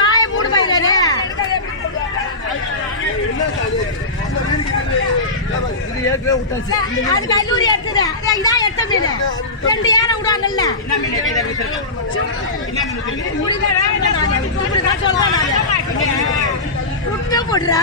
வாய மூடு பயிலாரு அது கல்லூரி எடுத்தது இதான் எடுத்த மீன் 2 ஏனை விடாங்கல்ல விட்டு போடுறா